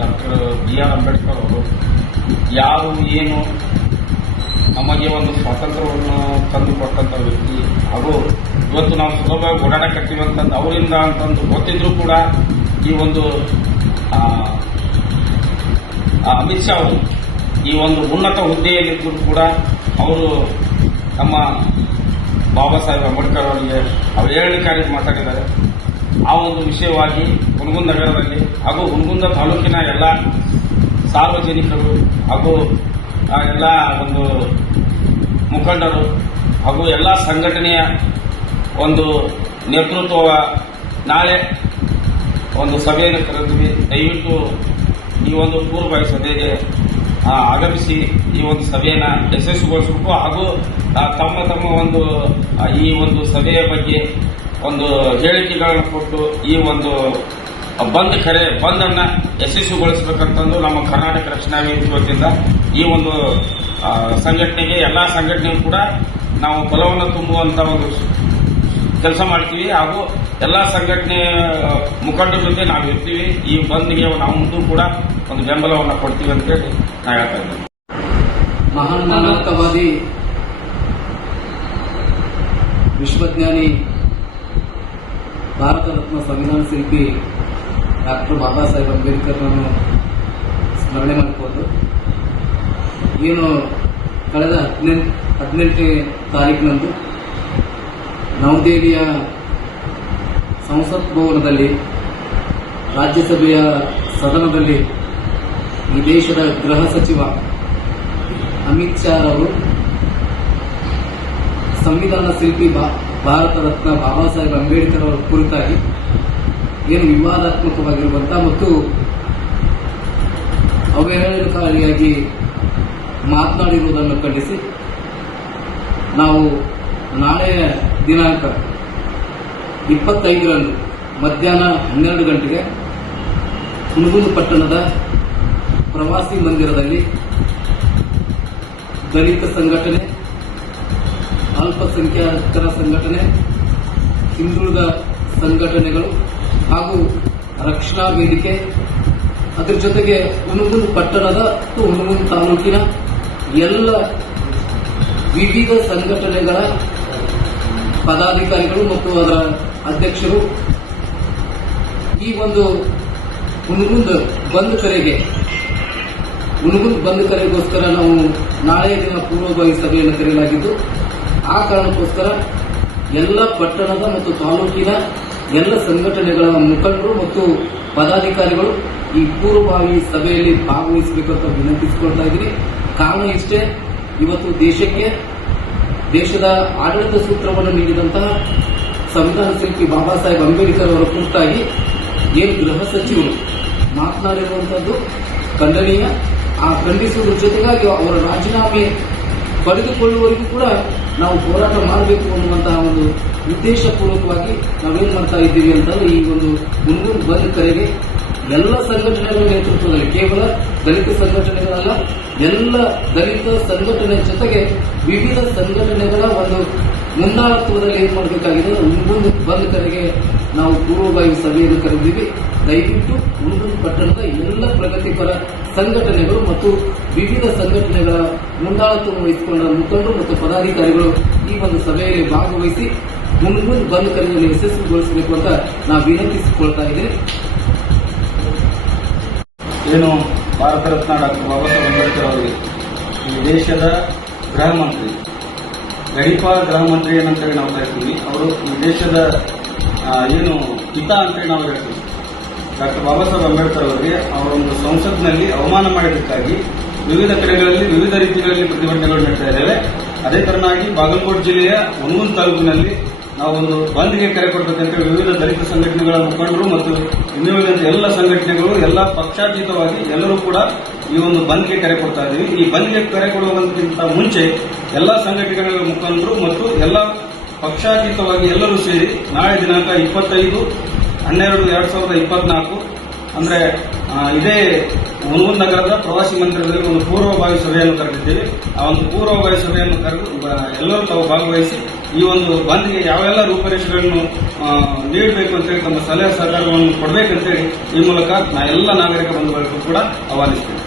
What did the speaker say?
Doctor B.R. Ambedkar ಅವರು ಯಾರು ಏನು ನಮಗೆ ಒಂದು ಸ್ವಾತಂತ್ರ್ಯವನ್ನು ತಂದುಕೊಟ್ಟಂಥ ವ್ಯಕ್ತಿ ಹಾಗೂ ಇವತ್ತು ನಾವು ಸುಲಭವಾಗಿ ಓಡಾಡಕತ್ತೀವಿ ಅಂತಂದು ಅವರಿಂದ ಅಂತಂದು ಗೊತ್ತಿದ್ರೂ ಕೂಡ ಈ ಒಂದು ಅಮಿತ್ ಶಾ ಅವರು ಈ ಒಂದು ಉನ್ನತ ಹುದ್ದೆಯಲ್ಲಿದ್ದರೂ ಕೂಡ ಅವರು ನಮ್ಮ ಬಾಬಾ ಸಾಹೇಬ್ ಅಂಬೇಡ್ಕರ್ ಅವರಿಗೆ ಅವಹೇಳನಕಾರಿ ಮಾತಾಡಿದ್ದಾರೆ. ಆ ಒಂದು ವಿಷಯವಾಗಿ ಹುನಗುಂದ ನಗರದಲ್ಲಿ ಹಾಗೂ ಹುನಗುಂದ ತಾಲೂಕಿನ ಎಲ್ಲ ಸಾರ್ವಜನಿಕರು ಹಾಗೂ ಎಲ್ಲ ಒಂದು ಮುಖಂಡರು ಹಾಗೂ ಎಲ್ಲ ಸಂಘಟನೆಯ ಒಂದು ನೇತೃತ್ವ ನಾಳೆ ಒಂದು ಸಭೆಯನ್ನು ಕರೆದಿವಿ. ದಯವಿಟ್ಟು ಈ ಒಂದು ಪೂರ್ವಭಾವಿ ಸಭೆಗೆ ಆಗಮಿಸಿ ಈ ಒಂದು ಸಭೆಯನ್ನು ಯಶಸ್ವಿಗೊಳಿಸಬೇಕು ಹಾಗೂ ತಮ್ಮ ಒಂದು ಈ ಒಂದು ಸಭೆಯ ಬಗ್ಗೆ ಒಂದು ಹೇಳಿಕೆಗಳನ್ನು ಕೊಟ್ಟು ಈ ಒಂದು ಬಂದನ್ನು ಯಶಸ್ವಿಗೊಳಿಸಬೇಕಂತಂದು ನಮ್ಮ ಕರ್ನಾಟಕ ರಕ್ಷಣಾ ವೇದಿಕೆ ವತಿಯಿಂದ ಈ ಒಂದು ಸಂಘಟನೆಗೆ ಎಲ್ಲ ಸಂಘಟನೆಗೂ ಕೂಡ ನಾವು ಬಲವನ್ನು ತುಂಬುವಂತ ಒಂದು ಕೆಲಸ ಮಾಡ್ತೀವಿ ಹಾಗೂ ಎಲ್ಲ ಸಂಘಟನೆ ಮುಖಂಡರ ಜೊತೆ ನಾವು ಇರ್ತೀವಿ. ಈ ಬಂದ್ಗೆ ನಾವು ಮುಂದೂ ಕೂಡ ಒಂದು ಬೆಂಬಲವನ್ನು ಕೊಡ್ತೀವಿ ಅಂತೇಳಿ ನಾ ಹೇಳ್ತಾ ಇದ್ದೇನೆ. ಮಹಾನ್ ಮಾನವತಾವಾದಿ ವಿಶ್ವಜ್ಞಾನಿ ಭಾರತ ರತ್ನ ಸಂವಿಧಾನ ಶಿಲ್ಪಿ ಡಾಕ್ಟರ್ ಬಾಬಾ ಸಾಹೇಬ್ ಅಂಬೇಡ್ಕರ್ನನ್ನು ಸ್ಮರಣೆ ಮಾಡಿಕೊಂಡು ಏನು ಕಳೆದ 18ನೇ ತಾರೀಕಿನಂದು ನವದೆಹಲಿಯ ಸಂಸತ್ ಭವನದಲ್ಲಿ ರಾಜ್ಯಸಭೆಯ ಸದನದಲ್ಲಿ ಈ ದೇಶದ ಗೃಹ ಸಚಿವ ಅಮಿತ್ ಶಾ ಅವರು ಸಂವಿಧಾನ ಶಿಲ್ಪಿ ಭಾರತ ರತ್ನ ಬಾಬಾ ಸಾಹೇಬ್ ಅಂಬೇಡ್ಕರ್ ಅವರ ಕುರಿತಾಗಿ ಏನು ವಿವಾದಾತ್ಮಕವಾಗಿರುವಂತಹ ಮತ್ತು ಅವಹೇಳನಕಾರಿಯಾಗಿ ಮಾತನಾಡಿರುವುದನ್ನು ಖಂಡಿಸಿ ನಾವು ನಾಳೆಯ ದಿನಾಂಕ 25ರಂದು ಮಧ್ಯಾಹ್ನ 12 ಗಂಟೆಗೆ ಹುನಗುಂದ ಪಟ್ಟಣದ ಪ್ರವಾಸಿ ಮಂದಿರದಲ್ಲಿ ದಲಿತ ಸಂಘಟನೆ, ಅಲ್ಪಸಂಖ್ಯಾತರ ಸಂಘಟನೆ, ಹಿಂದುಳಿದ ಸಂಘಟನೆಗಳು ಹಾಗೂ ರಕ್ಷಣಾ ವೇದಿಕೆ, ಅದರ ಜೊತೆಗೆ ಹುನಗುಂದ ಪಟ್ಟಣದ ಮತ್ತು ಹುನಗುಂದ ತಾಲೂಕಿನ ಎಲ್ಲ ವಿವಿಧ ಸಂಘಟನೆಗಳ ಪದಾಧಿಕಾರಿಗಳು ಮತ್ತು ಅದರ ಅಧ್ಯಕ್ಷರು ಈ ಒಂದು ಹುನಗುಂದ ಬಂದ್ ಕರೆಗೋಸ್ಕರ ನಾವು ನಾಳೆಯ ದಿನ ಪೂರ್ವಭಾವಿ ಸಭೆಯನ್ನು ಕರೆಯಲಾಗಿದ್ದು, ಆ ಕಾರಣಕ್ಕೋಸ್ಕರ ಎಲ್ಲ ಪಟ್ಟಣದ ಮತ್ತು ತಾಲೂಕಿನ ಎಲ್ಲ ಸಂಘಟನೆಗಳ ಮುಖಂಡರು ಮತ್ತು ಪದಾಧಿಕಾರಿಗಳು ಈ ಪೂರ್ವಭಾವಿ ಸಭೆಯಲ್ಲಿ ಭಾಗವಹಿಸಬೇಕಂತ ವಿನಂತಿಸಿಕೊಳ್ತಾ ಇದ್ದೀನಿ. ಕಾರಣ ಇಷ್ಟೇ, ಇವತ್ತು ದೇಶದ ಆಡಳಿತ ಸೂತ್ರವನ್ನು ನೀಡಿದಂತಹ ಸಂವಿಧಾನ ಶಿಲ್ಪಿ ಬಾಬಾ ಸಾಹೇಬ್ ಅಂಬೇಡ್ಕರ್ ಅವರ ಕುರಿತಾಗಿ ಏನು ಗೃಹ ಸಚಿವರು ಮಾತನಾಡಿರುವಂತದ್ದು ಖಂಡನೀಯ. ಆ ಖಂಡಿಸುವುದರ ಜೊತೆಗಾಗಿ ಅವರ ರಾಜೀನಾಮೆ ಪಡೆದುಕೊಳ್ಳುವವರೆಗೂ ಕೂಡ ನಾವು ಹೋರಾಟ ಮಾಡಬೇಕು ಅನ್ನುವಂತಹ ಒಂದು ಉದ್ದೇಶಪೂರ್ವಕವಾಗಿ ನಾವೇನ್ ಮಾಡ್ತಾ ಇದ್ದೀವಿ ಅಂತಂದ್ರೆ ಈ ಒಂದು ಹುನಗುಂದ ಬಂದ್ ಕರೆಗೆ ಎಲ್ಲ ಸಂಘಟನೆಗಳ ನೇತೃತ್ವದಲ್ಲಿ, ಕೇವಲ ದಲಿತ ಸಂಘಟನೆಗಳಲ್ಲ, ಎಲ್ಲ ದಲಿತ ಸಂಘಟನೆ ಜೊತೆಗೆ ವಿವಿಧ ಸಂಘಟನೆಗಳ ಒಂದು ಮುಂದಾಳತ್ವದಲ್ಲಿ ಏನ್ ಮಾಡಬೇಕಾಗಿದೆ, ಹುನಗುಂದ ಬಂದ್ ಕರೆಗೆ ನಾವು ಪೂರ್ವಭಾವಿ ಸಭೆಯನ್ನು ಕರೆದಿದ್ದೀವಿ. ದಯವಿಟ್ಟು ಹುನಗುಂದ ಪಟ್ಟಣದ ಎಲ್ಲ ಪ್ರಗತಿಪರ ಸಂಘಟನೆಗಳು ಮತ್ತು ವಿವಿಧ ಸಂಘಟನೆಗಳ ಮುಂದಾಳತ್ವವನ್ನು ವಹಿಸಿಕೊಂಡ ಮುಖಂಡರು ಮತ್ತು ಪದಾಧಿಕಾರಿಗಳು ಈ ಒಂದು ಸಭೆಯಲ್ಲಿ ಭಾಗವಹಿಸಿ ಹುನಗುಂದ ಬಂದ್ ಕರೆಯನ್ನು ಯಶಸ್ವಿಗೊಳಿಸಬೇಕು ಅಂತ ನಾವು ವಿನಂತಿಸಿಕೊಳ್ತಾ ಇದ್ದೇವೆ. ಏನು ಭಾರತ ರತ್ನ ಡಾಕ್ಟರ್ ಬಾಬಾ ಸಾಹೇಬ್ ಅಂಬೇಡ್ಕರ್ ಅವರಿಗೆ ಈ ದೇಶದ ಗೃಹ ಮಂತ್ರಿ, ಗಡಿಪಾರ ಗೃಹ ಮಂತ್ರಿ ಏನಂತೇಳಿ ನಾವು ಕರಿತೀವಿ. ಅವರು ಈ ದೇಶದ ಏನು ಹಿತ ಅಂತೇಳಿ ನಾವು ಹೇಳ್ತೀವಿ. ಡಾಕ್ಟರ್ ಬಾಬಾ ಸಾಹೇಬ್ ಅಂಬೇಡ್ಕರ್ ಅವರಿಗೆ ಅವರೊಂದು ಸಂಸತ್ನಲ್ಲಿ ಅವಮಾನ ಮಾಡಿದ್ದಕ್ಕಾಗಿ ವಿವಿಧ ಕಡೆಗಳಲ್ಲಿ ವಿವಿಧ ರೀತಿಗಳಲ್ಲಿ ಪ್ರತಿಭಟನೆಗಳು ನಡೆಸ್ತಾ ಇದ್ದೇವೆ. ಅದೇ ತರನಾಗಿ ಬಾಗಲಕೋಟೆ ಜಿಲ್ಲೆಯ ಹುನಗುಂದ ತಾಲೂಕಿನಲ್ಲಿ ನಾವೊಂದು ಬಂದ್ಗೆ ಕರೆ ಕೊಡಬೇಕಂತ ವಿವಿಧ ದಲಿತ ಸಂಘಟನೆಗಳ ಮುಖಂಡರು ಮತ್ತು ಇನ್ನುಳಿದಂತೆ ಎಲ್ಲ ಸಂಘಟನೆಗಳು ಎಲ್ಲ ಪಕ್ಷಾತೀತವಾಗಿ ಎಲ್ಲರೂ ಕೂಡ ಈ ಒಂದು ಬಂದ್ಗೆ ಕರೆ ಕೊಡ್ತಾ ಇದ್ದೀವಿ. ಈ ಬಂದ್ಗೆ ಕರೆ ಕೊಡುವುದಕ್ಕಿಂತ ಮುಂಚೆ ಎಲ್ಲ ಸಂಘಟನೆಗಳ ಮುಖಂಡರು ಮತ್ತು ಎಲ್ಲ ಪಕ್ಷಾತೀತವಾಗಿ ಎಲ್ಲರೂ ಸೇರಿ ನಾಳೆ ದಿನಾಂಕ 25/12/2024 ಅಂದ್ರೆ ಇದೇ ಹುನಗುಂದ ನಗರದ ಪ್ರವಾಸಿ ಮಂದಿರದಲ್ಲಿ ಒಂದು ಪೂರ್ವಭಾವಿ ಸಭೆಯನ್ನು ಕರೆದಿದ್ದೇವೆ. ಆ ಒಂದು ಪೂರ್ವಭಾವಿ ಸಭೆಯನ್ನು ಕರೆದು ಎಲ್ಲರೂ ತಾವು ಭಾಗವಹಿಸಿ ಈ ಒಂದು ಬಂದ್ಗೆ ಯಾವೆಲ್ಲ ರೂಪರೇಷೆಗಳನ್ನು ನೀಡಬೇಕು ಅಂತೇಳಿ ತಮ್ಮ ಸಲಹೆ ಸಹಕಾರವನ್ನು ಕೊಡಬೇಕಂತೇಳಿ ಈ ಮೂಲಕ ಎಲ್ಲ ನಾಗರಿಕ ಬಂಧುಗಳಿಗೂ ಕೂಡ ಆಹ್ವಾನಿಸ್ತೇನೆ.